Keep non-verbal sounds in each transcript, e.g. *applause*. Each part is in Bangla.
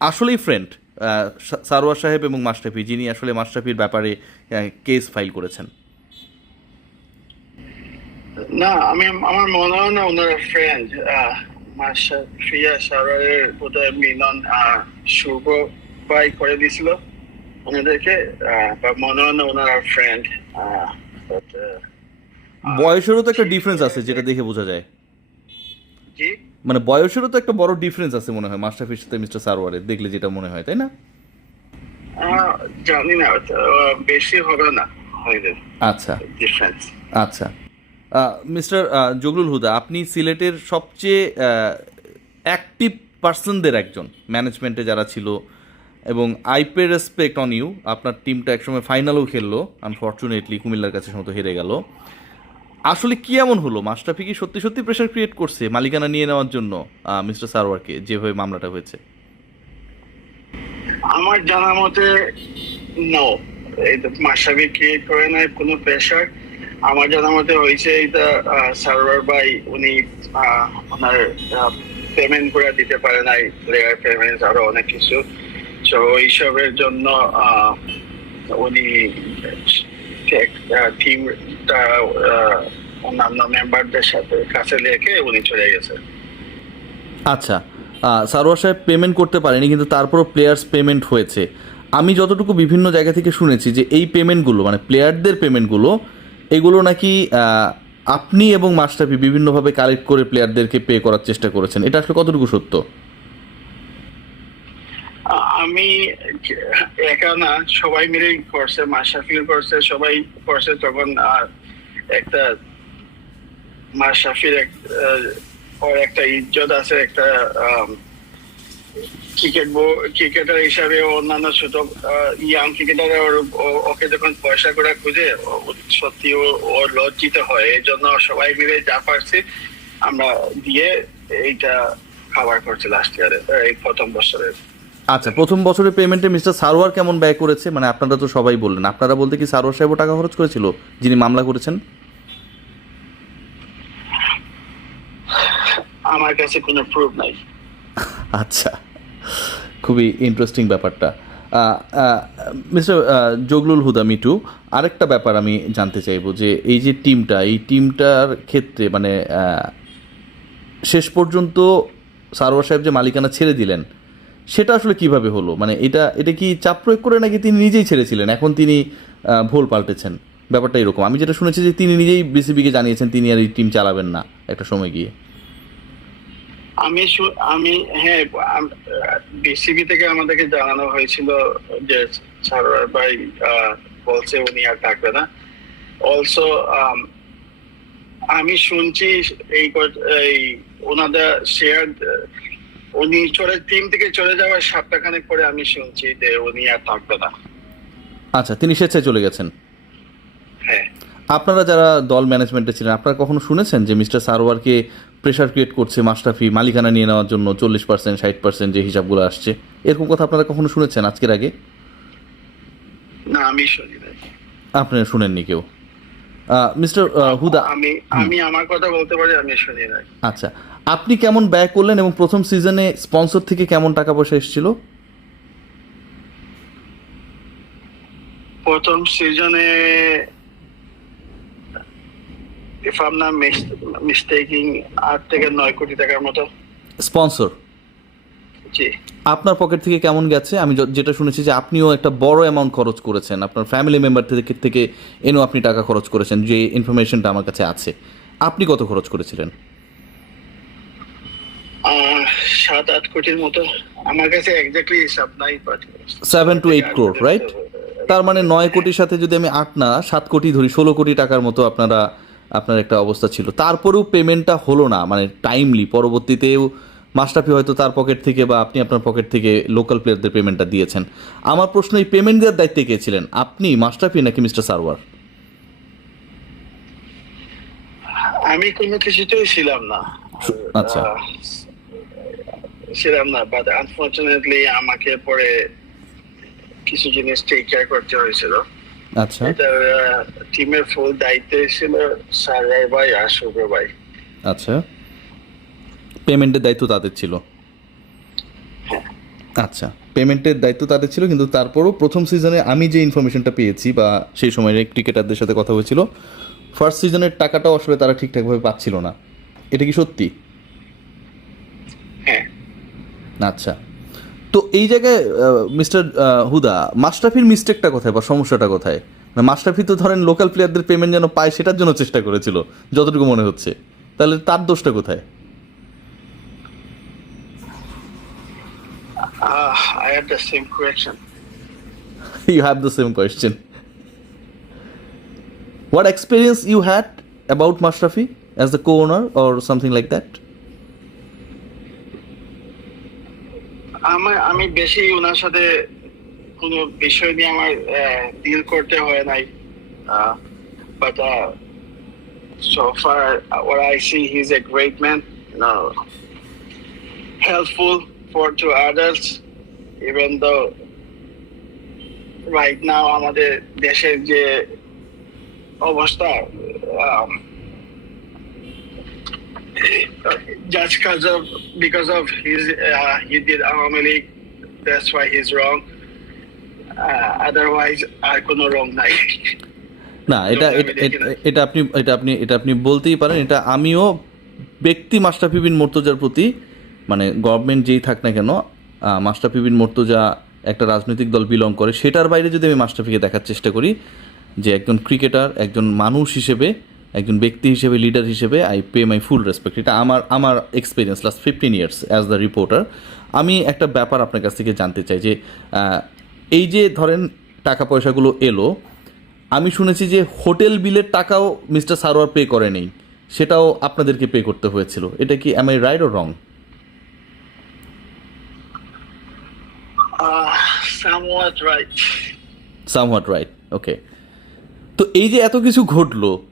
আসলেই ফ্রেন্ড সারোয়ার সাহেব এবং মাশরাফি যিনি আসলে মাশরাফির ব্যাপারে কেস ফাইল করেছেন। না আমি আমার মনে হয় না ওনারা ফ্রেন্ড ফিয়া সারারের বোধহয় মিলন শুভ ভাই করে দিছিল ওনাদেরকে বা মনে হয় না ওনারা ফ্রেন্ড বয়সেরও তো একটা ডিফারেন্স আছে যেটা দেখে বোঝা যায়। মানে বয়সেরও তো একটা বড় ডিফারেন্স আছে মনে হয় মাশরাফির সাথে মিস্টার সারওয়ারের দেখলে যেটা মনে হয় তাই না? জানি না বেশি হবে না আচ্ছা। ডিফারেন্স আচ্ছা। মিস্টার জগলুল হুদা আপনি সিলেটের সবচেয়ে অ্যাক্টিভ পার্সনদের একজন ম্যানেজমেন্টে যারা ছিল এবং I pay respect on you আপনার টিমটা একসময় ফাইনালও খেললো আনফর্চুনেটলি কুমিল্লার কাছে মতো হেরে গেল। আসলে কি এমন হলো? মাস্টাফি কি সত্যি সত্যি প্রেশার ক্রিয়েট করছে মালিকানা নিয়ে নেওয়ার জন্য মিস্টার সারওয়ারকে যেভাবে মামলাটা হয়েছে? আমার জানা মতে নো মাসাবি ক্রিয়েট করে নাই, কোনো প্রেশার আমার জানা মতে হয়েছে এটা সার্ভার বাই উনি ওনার পেমেন্ট করে দিতে পারে নাই প্লেয়ার পেমেন্ট আরও অনেক কিছু। তো এইসবের জন্য উনি টিমটা অন্যান্য মেম্বারদের সাথে কাছে রেখে উনি চলে গেছে। আচ্ছা সারোয়ার সাহেব পেমেন্ট করতে পারেনি, কিন্তু তারপরও প্লেয়ার্স পেমেন্ট হয়েছে। আমি যতটুকু বিভিন্ন জায়গা থেকে শুনেছি যে এই পেমেন্টগুলো মানে প্লেয়ারদের পেমেন্টগুলো এগুলো নাকি আপনি এবং মাস্টারপি বিভিন্নভাবে কালেক্ট করে প্লেয়ারদেরকে পে করার চেষ্টা করেছেন। এটা আসলে কতটুকু সত্য? আমি একা না, সবাই মিলে করছে, মাশরাফির করছে, সবাই করছে তখন একটা এক ওর একটা ইজ্জত আছে, একটা ক্রিকেট ক্রিকেটার হিসাবে অন্যান্য ছোট ইয়াং ক্রিকেটার ওকে যখন পয়সা করে খুঁজে সত্যি ও- লজ্জিত হয়। এই জন্য সবাই মিলে যা পারছি, আমরা দিয়ে এইটা খাবার করছি লাস্ট ইয়ারে এই প্রথম বছরের। আচ্ছা প্রথম বছরের পেমেন্টে মিস্টার সারোয়ার কেমন ব্যয় করেছে? মানে আপনারা তো সবাই বললেন। আপনারা বলতে কি সারোয়ার সাহেবও টাকা খরচ করেছিল? যিনি মামলা করেছেন? আমার কাছে কোনো প্রুফ নাই। আচ্ছা খুবই ইন্টারেস্টিং ব্যাপারটা। মিস্টার জগলুল হুদা মিটু আরেকটা ব্যাপার আমি জানতে চাইব যে এই যে টিমটা এই টিমটার ক্ষেত্রে মানে শেষ পর্যন্ত সারোয়ার সাহেব যে মালিকানা ছেড়ে দিলেন সেটা আসলে কীভাবে হলো? মানে এটা এটা কি চাপ প্রয়োগ করে নাকি তিনি নিজেই ছেড়েছিলেন? এখন তিনি ভুল পাল্টেছেন। ব্যাপারটা এরকম। আমি যেটা শুনেছি যে তিনি নিজেই বিসিবিকে জানিয়েছেন তিনি আর এই টিম চালাবেন না একটা সময় গিয়ে। আমি আমি হ্যাঁ বিসিবি থেকে আমাদেরকে জানানো হয়েছিল যে সারোয়ার ভাই বলছে উনি আর থাকবে না। অলসো আমি শুনছি এই ওনাদের শেয়ার উনি চলে টিম থেকে চলে যাওয়ার সপ্তাহখানেক পরে আমি শুনছি যে উনি আর থাকবে না। আচ্ছা তিনি স্বেচ্ছায় চলে গেছেন? হ্যাঁ। আপনারা যারা দল ম্যানেজমেন্টে ছিলেন আপনারা কখনো শুনেছেন যে মিস্টার সারোয়ারকে প্রেশার ক্রিয়েট করছে মাস্টাফি মালিকানা নিয়ে নেওয়ার জন্য চল্লিশ পার্সেন্ট ষাট পার্সেন্ট যে হিসাবগুলো আসছে? এরকম কথা আপনারা কখনো শুনেছেন আজকের আগে? না আমি শুনি নাই আপনারা শুনেননি কেউ? মিস্টার হুদা আমি আমি আমার কথা বলতে পারি আমি শুনি আচ্ছা আপনি কেমন ব্যয় করলেন এবং প্রথম সিজনে স্পন্সর থেকে কেমন টাকা পয়সা এসেছিল? প্রথম সিজনে ইফ আম না মিস্টেকিং আট থেকে নয় কোটি টাকার মতো। স্পন্সর জি। আপনার পকেট থেকে কেমন গেছে? আমি যেটা শুনেছি যে আপনিও একটা বড় অ্যামাউন্ট খরচ করেছেন। আপনার ফ্যামিলি মেম্বার থেকে থেকে এনেও আপনি টাকা খরচ করেছেন যে ইনফরমেশনটা আমার কাছে আছে। আপনি কত খরচ করেছিলেন? সাত আট কোটির মতো আমার কাছে এক্স্যাক্টলি হিসাব নাই but seven to eight crore right তার মানে নয় কোটির সাথে যদি আমি আট না সাত কোটি ধরি ষোলো কোটি টাকার মতো আপনারা আপনার একটা অবস্থা ছিল। তারপরেও পেমেন্টটা হলো না মানে টাইমলি পরবর্তীতেও মাস্টাফি হয়তো তার পকেট থেকে বা আপনি আপনার পকেট থেকে লোকাল প্লেয়ারদের পেমেন্টটা দিয়েছেন। আমার প্রশ্ন এই পেমেন্ট দেওয়ার দায়িত্বে কে ছিলেন? আপনি মাস্টাফি নাকি মিস্টার সারওয়ার? আমি কোনো কিছুতেই ছিলাম না। আচ্ছা। ছিলাম না বাট আনফর্চুনেটলি আমাকে পরে কিছু জিনিস টেক কেয়ার করতে হয়েছিল। আচ্ছা। এটা টিমের ফুল দায়িত্বে ছিল সারার ভাই আর শুভ্র ভাই। আচ্ছা। পেমেন্টের দায়িত্ব তাদের ছিল? আচ্ছা। পেমেন্টের দায়িত্ব তাদের ছিল কিন্তু তারপরও প্রথম সিজনে আমি যে ইনফরমেশনটা পেয়েছি বা সেই সময়ের ক্রিকেটারদের সাথে কথা হয়েছিল ফার্স্ট সিজনের টাকাটাও আসলে তারা ঠিকঠাকভাবে পাচ্ছিল না। এটা কি সত্যি? হ্যাঁ আচ্ছা তো এই জায়গায় মিস্টার হুদা মাস্টাফির মিস্টেকটা কোথায় বা সমস্যাটা কোথায় মানে মাস্টাফি তো ধরেন লোকাল প্লেয়ারদের পেমেন্ট যেন পায় সেটার জন্য চেষ্টা করেছিল যতটুকু মনে হচ্ছে তাহলে তার দোষটা কোথায় Uh, I have the same question. you have the same question. What experience you had about Mashrafi as the co-owner or something like that? অনেক বেশি ওনার সাথে কোনো বিষয় নিয়ে আমার ডিল করতে হয় নাই। But so where I see he is a helpful for to others even the right now আমাদের দেশের যে অবস্থা জাজ কাজ of of his he did Awami League that's why he's wrong. Uh, otherwise, আর কোনো wrong নাই. *laughs* না এটা এটা- আপনি এটা আপনি এটা আপনি বলতেই পারেন এটা আমিও ব্যক্তি মাস্টাফি বিন মর্তজার প্রতি মানে গভর্নমেন্ট যেই থাক না কেন আহ, মাস্টাফি বিন মর্তজা একটা রাজনৈতিক দল বিলং করে সেটার বাইরে যদি আমি মাস্টাফিকে দেখার চেষ্টা করি যে একজন ক্রিকেটার একজন মানুষ হিসেবে একজন ব্যক্তি হিসেবে লিডার হিসেবে I pay my full respect এটা আমার আমার experience last fifteen years as the reporter আমি একটা ব্যাপার আপনার কাছ থেকে জানতে চাই যে এই যে ধরেন টাকা পয়সাগুলো এলো আমি শুনেছি যে হোটেল বিলের টাকাও মিস্টার সারোয়ার পে করে নেই। সেটাও আপনাদেরকে পে করতে হয়েছিল। এটা কি am I right or wrong right. Somewhat right okay তো এই যে এত কিছু ঘটলো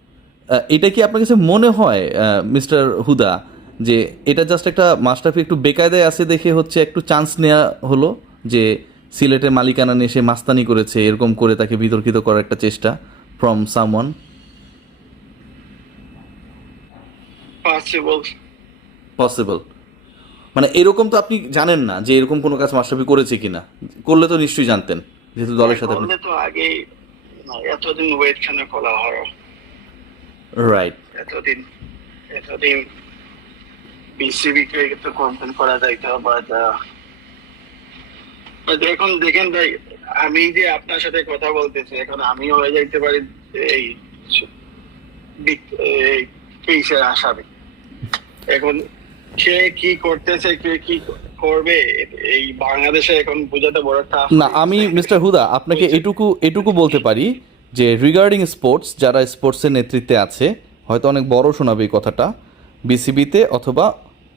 এটা কি আপনার কাছে মনে হয় মিস্টার হুদা যে এটা জাস্ট একটা মাস্টাফি একটু বেকায়দায় আছে দেখে হচ্ছে একটু চান্স নেওয়া হলো যে সিলেটের মালিকানা নিয়ে সে মাস্তানি করেছে এরকম করে তাকে বিতর্কিত করার একটা চেষ্টা ফ্রম সামওয়ান পসিবল মানে এরকম তো আপনি জানেন না যে এরকম কোনো কাজ মাস্টাফি করেছে কিনা। করলে তো নিশ্চয়ই জানতেন যেহেতু দলের সাথে আগেই এতদিন ওয়েট কেন করা হয়। রাইট এতদিন এতদিন বিসিবি কে তো কমপ্লেন করা যাইতো বাট এখন দেখেন ভাই আমি যে আপনার সাথে কথা বলতেছি এখন আমিও হয়ে যাইতে পারি এই কেসের আসামি। এখন কে কি করতেছে কে কি করবে এই বাংলাদেশে এখন বোঝাতে বড় না আমি মিস্টার হুদা আপনাকে এটুকু এটুকু বলতে পারি যে রিগার্ডিং স্পোর্টস যারা স্পোর্টসের নেতৃত্বে আছে, হয়তো অনেক বড় শোনাবে এই কথাটা, বিসিবিতে অথবা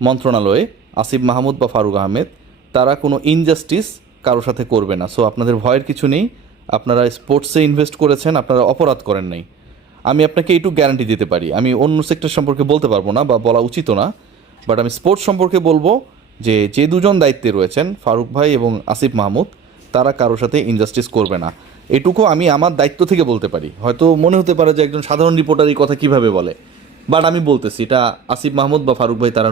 মন্ত্রণালয়ে আসিফ মাহমুদ বা ফারুক আহমেদ, তারা কোনো ইনজাস্টিস কারোর সাথে করবে না। সো আপনাদের ভয়ের কিছু নেই, আপনারা স্পোর্টসে ইনভেস্ট করেছেন, আপনারা অপরাধ করেন নাই। আমি আপনাকে এইটুকু গ্যারান্টি দিতে পারি। আমি অন্য সেক্টর সম্পর্কে বলতে পারব না বা বলা উচিত না বাট আমি স্পোর্টস সম্পর্কে বলব যে যে দুজন দায়িত্বে রয়েছেন, ফারুক ভাই এবং আসিফ মাহমুদ, তারা কারোর সাথে ইনজাস্টিস করবে না। এটুকু আমি আমার দায়িত্ব থেকে বলতে পারি। হয়তো মনে হতে পারে যে একজন সাধারণ রিপোর্টার এই কথা কীভাবে বলে। বাট আমি বলতেছি, এটা আসিফ মাহমুদ বা ফারুক ভাই, তারা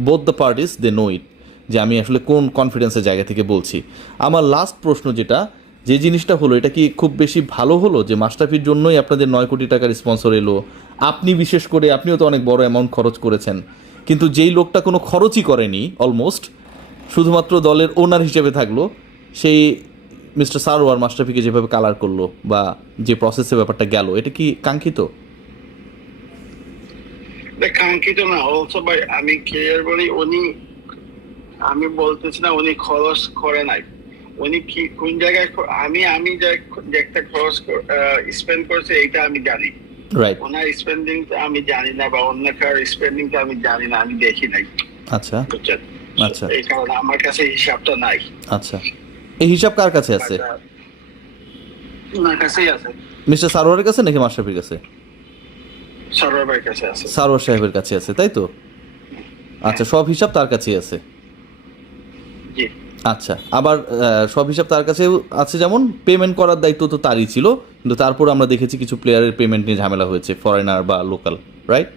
both the parties they know it যে আমি আসলে কোন কনফিডেন্সের জায়গা থেকে বলছি। আমার লাস্ট প্রশ্ন যেটা, যে জিনিসটা হলো, এটা কি খুব বেশি ভালো হলো যে মাস্টাফির জন্যই আপনাদের নয় কোটি টাকার স্পন্সর এলো? আপনি বিশেষ করে, আপনিও তো অনেক বড় অ্যামাউন্ট খরচ করেছেন। কিন্তু যেই লোকটা কোনো খরচই করেনি অলমোস্ট শুধুমাত্র দলের ওনার হিসেবে থাকল, সেই মিস্টার সারোয়ার মাস্টাফিকে যেভাবে কালার করল বা যে প্রসেসে ব্যাপারটা গেল এটা কি কাঙ্ক্ষিত? কাঙ্ক্ষিত না অলসো ভাই আমি ক্লিয়ার বলি উনি আমি বলতেছি না উনি খরচ করে নাই। উনি কি কোন জায়গায় আমি আমি একটা খরচ স্পেন্ড করছে আমি জানি। রাইট ওনার স্পেন্ডিং আমি জানি না বা অন্য কার স্পেন্ডিং আমি জানি না আমি দেখি নাই। আচ্ছা। আচ্ছা। এই কারণে আমার কাছে হিসাবটা নাই। আচ্ছা। এই হিসাব কার কাছে আছে? মিস্টার সারোয়ারের কাছে নাকি মাস্টাফির কাছে? সরোয়ার কাছে আছে। সারোয়ার সাহেবের কাছে আছে তাই তো? আচ্ছা সব হিসাব তার কাছেই আছে? আচ্ছা আবার সব হিসাব তার কাছে আছে যেমন পেমেন্ট করার দায়িত্ব তো তারই ছিল কিন্তু তারপর আমরা দেখেছি কিছু প্লেয়ারের পেমেন্ট নিয়ে ঝামেলা হয়েছে ফরেনার বা লোকাল রাইট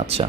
আচ্ছা